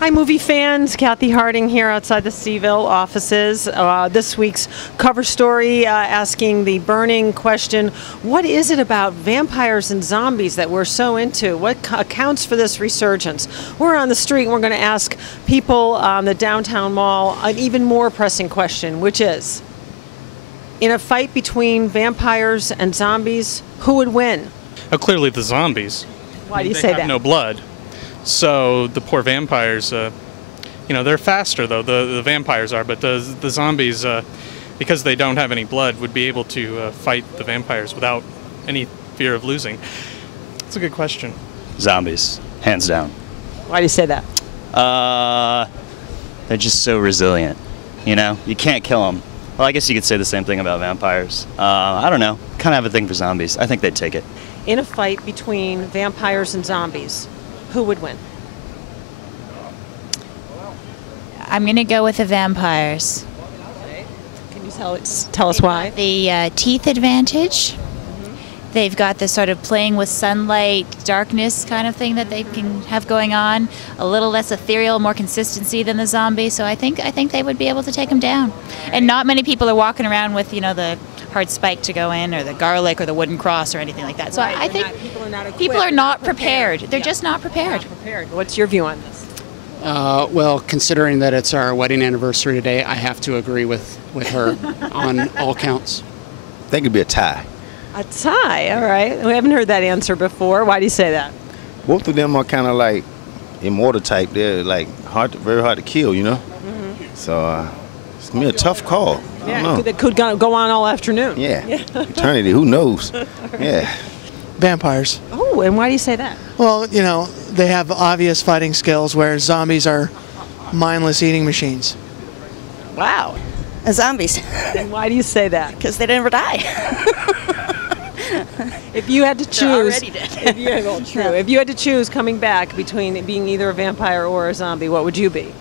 Hi, movie fans. Cathy Harding here outside the C-VILLE offices. This week's cover story asking the burning question, what is it about vampires and zombies that we're so into? What accounts for this resurgence? We're on the street and we're going to ask people on the downtown mall an even more pressing question, which is, in a fight between vampires and zombies, who would win? Clearly the zombies. Why do you say They have that? no blood. So the poor vampires, they're faster though, the vampires are, but the zombies, because they don't have any blood, would be able to fight the vampires without any fear of losing. That's a good question. Zombies, hands down. Why do you say that? They're just so resilient, you know? You can't kill them. Well, I guess you could say the same thing about vampires. I don't know, kind of have a thing for zombies. I think they'd take it. In a fight between vampires and zombies, who would win? I'm going to go with the vampires. Can you tell us why? The teeth advantage. They've got this sort of playing with sunlight, darkness kind of thing that they can have going on. A little less ethereal, more consistency than the zombie. So I think they would be able to take them down. And not many people are walking around with, the hard spike to go in, or the garlic, or the wooden cross, or anything like that. So I think people are not prepared. They're just not prepared. What's your view on this? Well, considering that it's our wedding anniversary today, I have to agree with her on all counts. I think it'd be a tie. A tie, all right. We haven't heard that answer before. Why do you say that? Both of them are kind of like immortal type. They're like very hard to kill, you know? So it's gonna be a tough call. I don't know. That could go on all afternoon. Yeah. Eternity, who knows? Yeah. Vampires. Oh, and why do you say that? Well, they have obvious fighting skills, whereas zombies are mindless eating machines. Wow. Zombies. And why do you say that? Because they never die. If you had to choose, already dead. If you had to choose coming back between being either a vampire or a zombie, what would you be?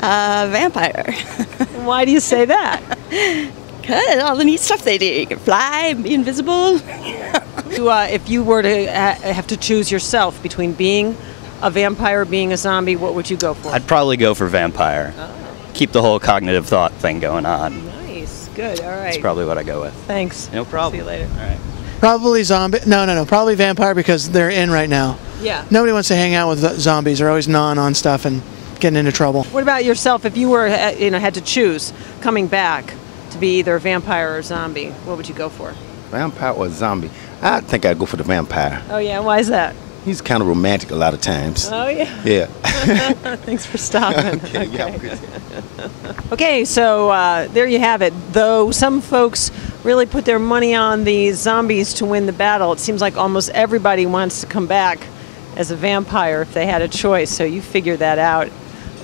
Vampire. And why do you say that? Because all the neat stuff they do. You can fly, be invisible. If you were to have to choose yourself between being a vampire or being a zombie, what would you go for? I'd probably go for vampire. Oh. Keep the whole cognitive thought thing going on. Nice. Good. All right. That's probably what I go with. Thanks. No problem. See you later. All right. Probably zombie. No. Probably vampire because they're in right now. Yeah. Nobody wants to hang out with zombies. They're always gnawing on stuff and getting into trouble. What about yourself? If you were, had to choose coming back to be either a vampire or a zombie, what would you go for? Vampire or zombie? I think I'd go for the vampire. Oh yeah. Why is that? He's kind of romantic a lot of times. Oh yeah. Yeah. Thanks for stopping. Okay, you have a good day. Okay, so there you have it. Though some folks really put their money on the zombies to win the battle, it seems like almost everybody wants to come back as a vampire if they had a choice. So you figure that out.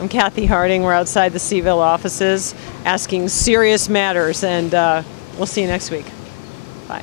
I'm Cathy Harding. We're outside the C-VILLE offices asking serious matters, and we'll see you next week. Bye.